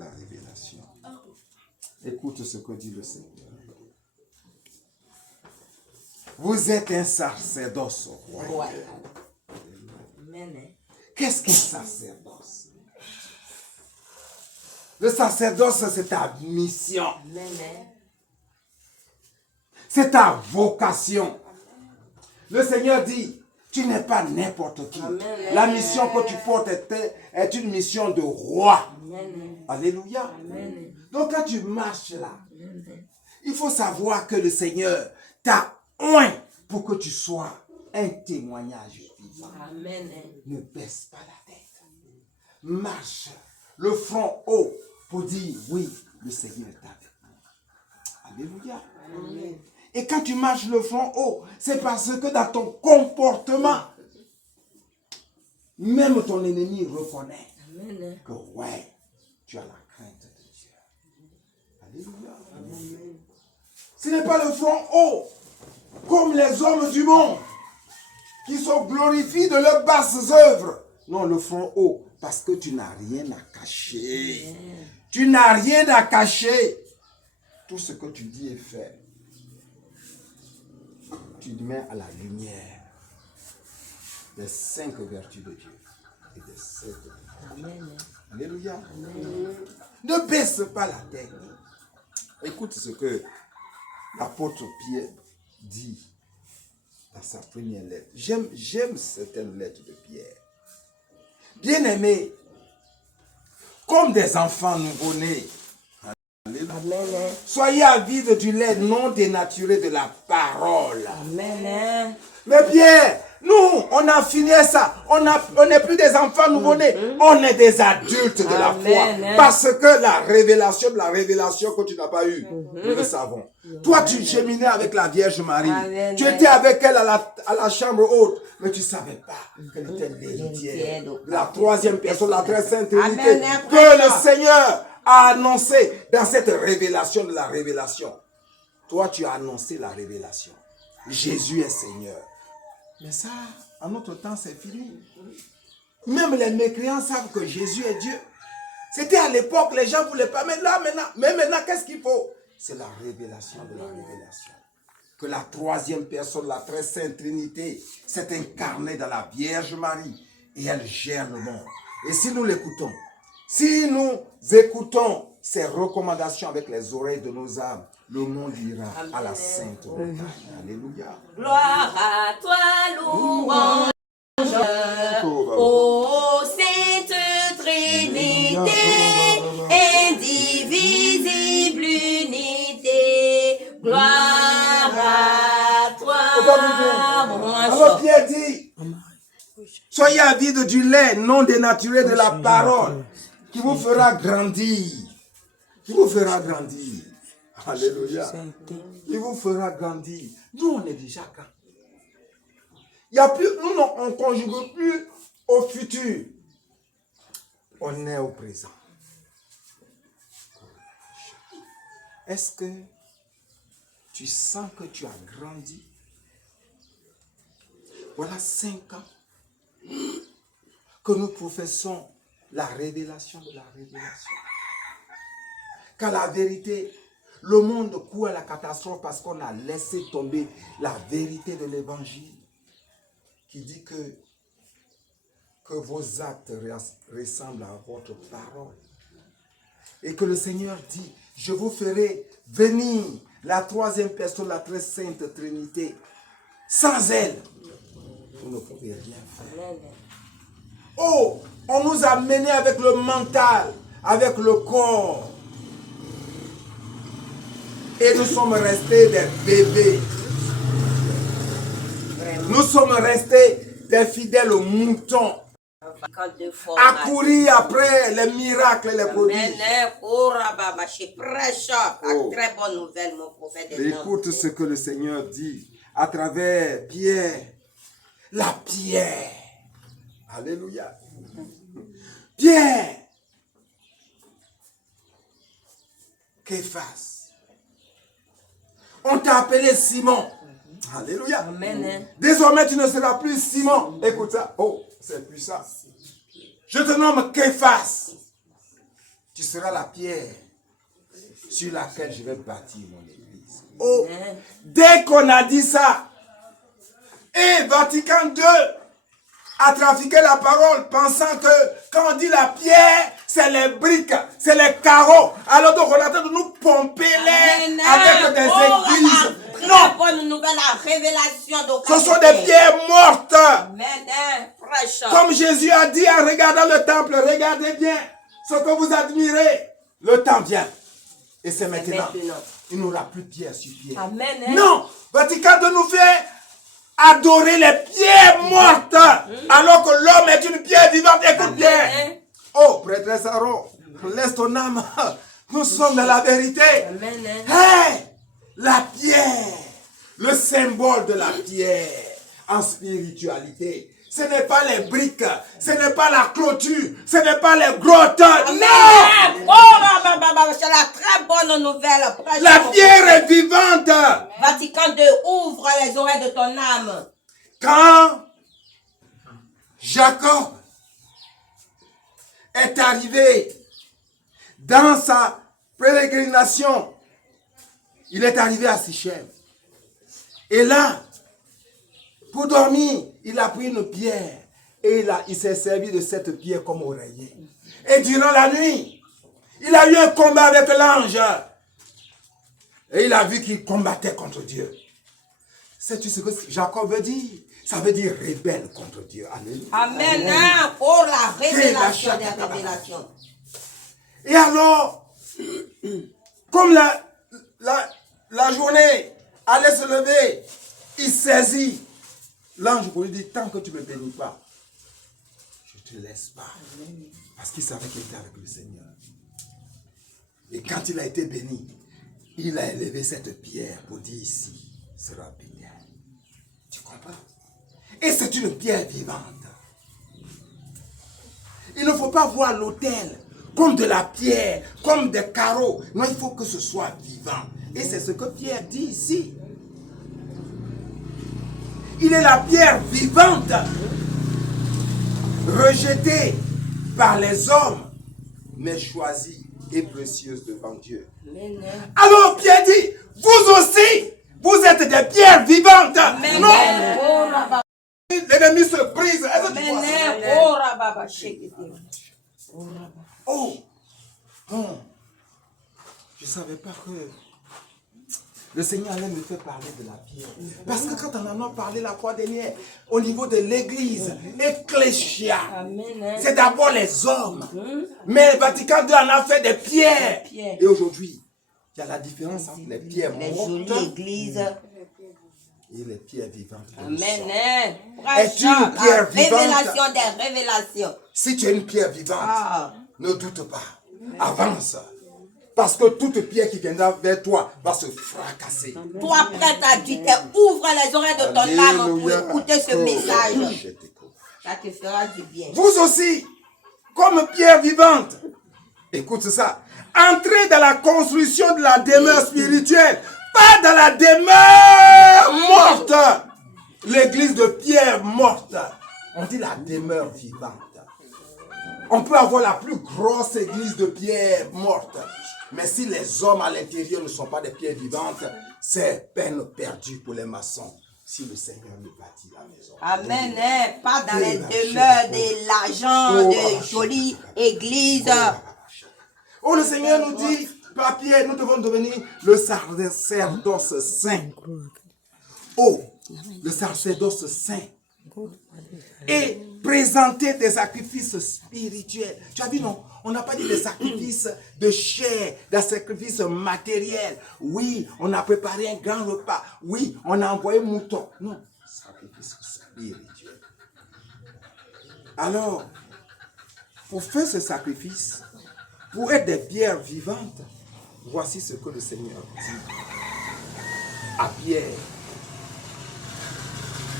la révélation. Écoute ce que dit le Seigneur. Vous êtes un sacerdoce royal. Qu'est-ce qu'un sacerdoce? Le sacerdoce, c'est ta mission. C'est ta vocation. Le Seigneur dit, tu n'es pas n'importe qui. La mission que tu portes est une mission de roi. Alléluia. Donc quand tu marches là, il faut savoir que le Seigneur t'a oint pour que tu sois un témoignage vivant. Ne baisse pas la tête. Marche le front haut pour dire, oui, le Seigneur est avec moi. Alléluia. Et quand tu marches le front haut, c'est parce que dans ton comportement, même ton ennemi reconnaît que ouais, tu as la crainte de Dieu. Alléluia. Ce n'est pas le front haut, comme les hommes du monde, qui sont glorifiés de leurs basses œuvres. Non, le front haut, parce que tu n'as rien à cacher. Tu n'as rien à cacher. Tout ce que tu dis est fait. Tu mets à la lumière des 5 vertus de Dieu et des 7 vertus. Alléluia. Ne baisse pas la tête. Écoute ce que l'apôtre Pierre dit dans sa première lettre. J'aime certaines lettres de Pierre. Bien-aimés, comme des enfants nouveau-nés, soyez avides du lait non dénaturé de la parole. Amen. Mais Pierre, nous, on a fini ça. On n'est plus des enfants nouveau-nés. On est des adultes de la foi. Parce que la révélation que tu n'as pas eue, nous le savons. Toi, tu cheminais avec la Vierge Marie. Tu étais avec elle à la chambre haute. Mais tu ne savais pas qu'elle était l'héritière. La troisième personne, la très sainte Trinité. Que le Seigneur a annoncé dans cette révélation de la révélation. Toi, tu as annoncé la révélation. Jésus est Seigneur. Mais ça, en notre temps, c'est fini. Même les mécréants savent que Jésus est Dieu. C'était à l'époque, les gens ne voulaient pas. Mais là, maintenant, qu'est-ce qu'il faut? C'est la révélation de la révélation. Que la troisième personne, la très sainte Trinité, s'est incarnée dans la Vierge Marie. Et elle gère le monde. Et si nous l'écoutons, si nous écoutons ces recommandations avec les oreilles de nos âmes, le monde ira à la sainte montagne. Alléluia. Gloire à toi, louange, ô sainte Trinité, indivisible unité. Gloire à toi, mon alors Pierre dit, soyez avides du lait non dénaturé de la parole, qui vous fera grandir. Qui vous fera grandir. Alléluia. Il vous fera grandir. Nous, on est déjà grand. Il y a plus, nous, on ne conjugue plus au futur. On est au présent. Est-ce que tu sens que tu as grandi? Voilà 5 ans que nous professons la révélation de la révélation. Car la vérité, le monde court à la catastrophe parce qu'on a laissé tomber la vérité de l'évangile qui dit que vos actes ressemblent à votre parole. Et que le Seigneur dit, je vous ferai venir la troisième personne, la très sainte Trinité. Sans elle, vous ne pouvez rien faire. Oh, on nous a menés avec le mental, avec le corps. Et nous sommes restés des bébés. Nous sommes restés des fidèles moutons. À courir après les miracles, les prodiges. Très bonne nouvelle, mon prophète. Écoute ce que le Seigneur dit à travers Pierre. La pierre. Alléluia. Pierre. Képhas. On t'a appelé Simon. Alléluia. Amen. Désormais, tu ne seras plus Simon. Écoute ça. Oh, c'est puissant. Je te nomme Képhas. tu seras la pierre sur laquelle je vais bâtir mon église. Oh, dès qu'on a dit ça, et Vatican II a trafiqué la parole pensant que quand on dit la pierre, c'est les briques, c'est les carreaux. Alors donc on a train de nous pomper les avec des églises. Non, bonne nouvelle, la révélation ce sont des pierres mortes. Amen. Comme Jésus a dit en regardant le temple, regardez bien ce que vous admirez. Le temps vient. Et c'est maintenant. Il n'y aura plus pierre sur pierre. Amen. Non, Vatican II nous fait adorer les pierres mortes, alors que l'homme est une pierre vivante. Écoute bien. Oh, prêtresse Aaron, laisse ton âme. Nous sommes dans la vérité. Hey, la pierre, le symbole de la pierre en spiritualité. Ce n'est pas les briques, ce n'est pas la clôture, ce n'est pas les grottes. Non! Oh, c'est la très bonne nouvelle. La pierre est vivante. Vatican II, ouvre les oreilles de ton âme. Quand Jacob est arrivé dans sa pérégrination, il est arrivé à Sichem. Et là, pour dormir, il a pris une pierre et il s'est servi de cette pierre comme oreiller. Et durant la nuit, il a eu un combat avec l'ange. Et il a vu qu'il combattait contre Dieu. Sais-tu ce que Jacob veut dire? Ça veut dire rebelle contre Dieu. Alléluia. Amen. Pour la révélation des révélations. Et alors, comme la journée allait se lever, il saisit l'ange pour lui dire, tant que tu ne me bénis pas, je ne te laisse pas. Parce qu'il savait qu'il était avec le Seigneur. Et quand il a été béni, il a élevé cette pierre pour dire ici, sera béni. Tu comprends? Et c'est une pierre vivante. Il ne faut pas voir l'autel comme de la pierre, comme des carreaux. Non, il faut que ce soit vivant. Et c'est ce que Pierre dit ici. Il est la pierre vivante, rejetée par les hommes, mais choisie et précieuse devant Dieu. Alors Pierre dit, vous aussi, vous êtes des pierres vivantes. Amen. Non. L'ennemi se brise. Est-ce que tu vois ça? Oh, bon. Je ne savais pas que le Seigneur allait me faire parler de la pierre. Parce que quand on en a parlé la fois dernière, au niveau de l'église, Ecclésia, c'est d'abord les hommes. Mais le Vatican II en a fait des pierres. Et aujourd'hui, il y a la différence entre les pierres mortes et les pierres vivantes. Amen. Es-tu une pierre vivante? Révélation des révélations. Si tu es une pierre vivante, ne doute pas. Avance. Parce que toute pierre qui viendra vers toi va se fracasser. Toi, prête à dire, ouvre les oreilles de ton âme pour écouter ce message. Ça te fera du bien. Vous aussi, comme pierre vivante, écoute ça, entrez dans la construction de la demeure spirituelle, pas dans la demeure morte. L'église de pierre morte. On dit la demeure vivante. On peut avoir la plus grosse église de pierre morte. Mais si les hommes à l'intérieur ne sont pas des pierres vivantes, c'est peine perdue pour les maçons. Si le Seigneur ne bâtit la maison. Amen. Pas dans les demeures de l'argent, de jolies églises. Oh, le Seigneur nous dit, par Pierre, nous devons devenir le sacerdoce saint. Oh, le sacerdoce saint. Et présenter des sacrifices spirituels. Tu as vu, non? On n'a pas dit des sacrifices de chair, des sacrifices matériels. Oui, on a préparé un grand repas. Oui, on a envoyé mouton. Non, sacrifice spirituel. Alors, pour faire ce sacrifice, pour être des pierres vivantes, voici ce que le Seigneur dit à Pierre.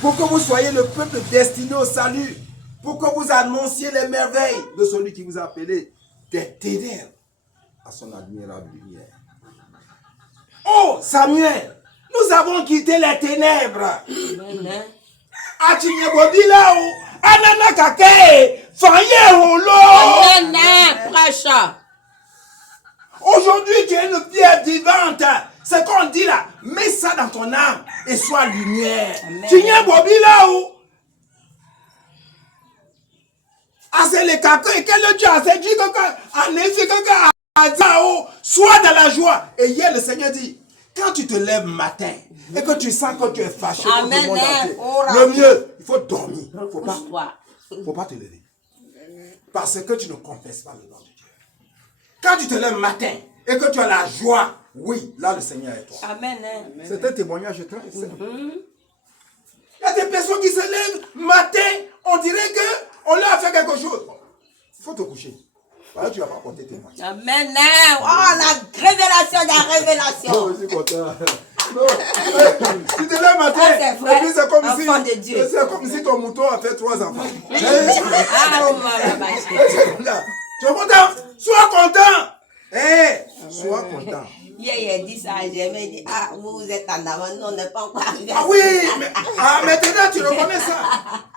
Pour que vous soyez le peuple destiné au salut, pour que vous annonciez les merveilles de celui qui vous a appelé des ténèbres à son admirable lumière. Oh Samuel, nous avons quitté les ténèbres. Aujourd'hui, tu es une pierre vivante. C'est qu'on dit là, mets ça dans ton âme et sois lumière. Tu n'y es pas là où? Ah, c'est le caca et quel Dieu a dit que en effet, sois dans la joie. Et hier, le Seigneur dit, quand tu te lèves matin et que tu sens que tu es fâché contre le monde entier, le mieux, il faut dormir. Il ne faut pas te lever. Parce que tu ne confesses pas le nom de Dieu. Quand tu te lèves matin et que tu as la joie, oui, là le Seigneur est toi. Amen. C'est un témoignage très simple. Il y a des personnes qui se lèvent matin, on dirait qu'on leur a fait quelque chose. Il faut te coucher. Voilà, tu ne vas pas porter témoignage. Amen. Oh, la révélation de la révélation. Je suis content. Non, tu te lèves matin, et puis c'est comme si ton mouton a fait 3 enfants. Tu es content? Sois content. Sois content. Hier, il a dit ça, j'ai dit, vous êtes en avant, nous, on n'est pas encore arrivé. Ah oui, mais maintenant tu reconnais ça.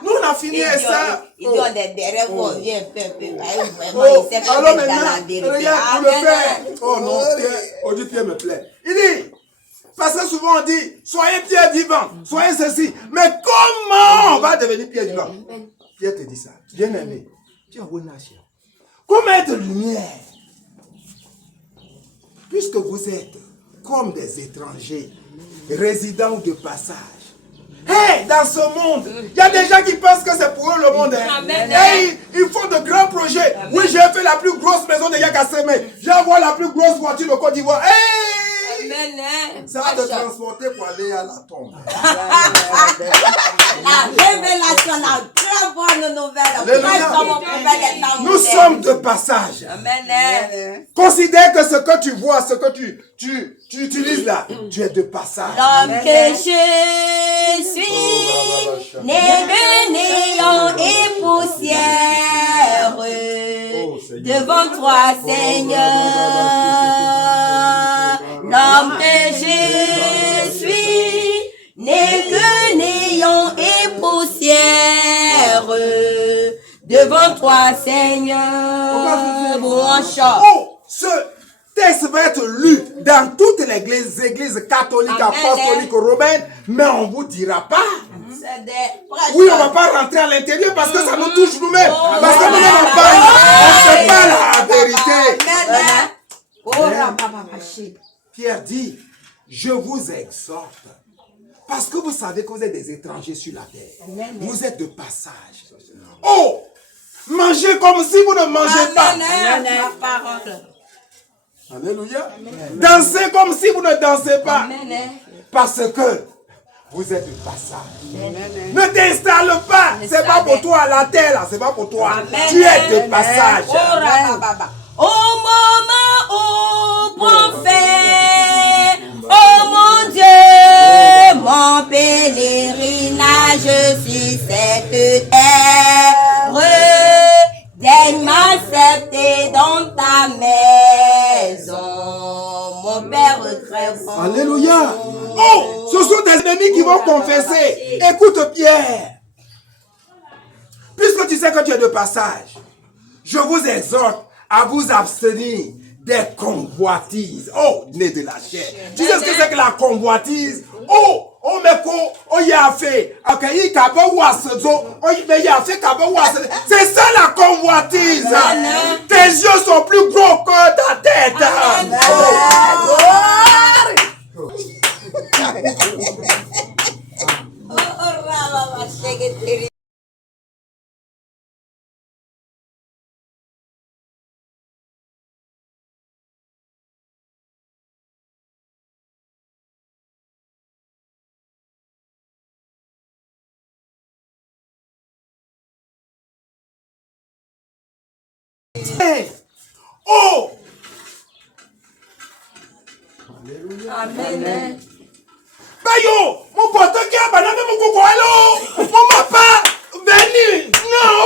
Nous, on a fini avec ça. Il dit, on est derrière vous, on vient un peu. Vraiment, il sait pas alors dans maintenant, la vérité. regarde, pour le faire. Oh non, Pierre me plaît. Il dit, parce que souvent on dit, soyez pierre vivante, soyez ceci. Mais comment on va devenir pierre vivante? Pierre te dit ça. Bien aimé, tu as une nation. Comment être lumière? Puisque vous êtes comme des étrangers, résidents ou de passage. Hey, dans ce monde, il y a des gens qui pensent que c'est pour eux le monde. Hey, ils font de grands projets. Amen. Oui, j'ai fait la plus grosse maison de Yakasseme. J'ai envoyé la plus grosse voiture de Côte d'Ivoire. Hey! Amen. Ça va te transporter pour aller à la tombe. La révélation, la très bonne nouvelle. Nous sommes de passage. Amen. Considère que ce que tu vois, ce que tu utilises là, tu es de passage. L'homme que je suis, né de néant et poussière, devant toi, Seigneur. L'homme que je suis, né de néant et poussière, devant toi, Seigneur. Oh, ce texte va être lu dans toutes les églises catholiques, apostoliques, romaines, mais on ne vous dira pas. Oui, on ne va pas rentrer à l'intérieur parce que ça nous touche nous-mêmes. Parce que nous n'avons pas, on ne sait pas la vérité. Pierre dit, je vous exhorte, parce que vous savez que vous êtes des étrangers sur la terre. Vous êtes de passage. Oh, mangez comme si vous ne mangez pas. Alléluia. Dansez comme si vous ne dansez pas. Parce que vous êtes de passage. Ne t'installe pas. C'est pas pour toi la terre là. C'est pas pour toi. Tu es de passage. Au moment où prophète, oh mon Dieu, mon pèlerinage sur cette terre, daigne m'accepter dans ta maison, mon Père très bon. Alléluia. Oh, ce sont des ennemis qui vont confesser. Écoute Pierre, puisque tu sais que tu es de passage, je vous exhorte à vous abstenir des convoitises. Oh, né de la chair. Tu sais ce que c'est que la convoitise? Oh, oh, mais oh, y a fait. C'est ça la convoitise. Tes yeux sont plus gros que ta tête. Oh! Alléluia. Amen. Bayo, mon pote qui a banane mon coco, allô? Mon papa, venu, non!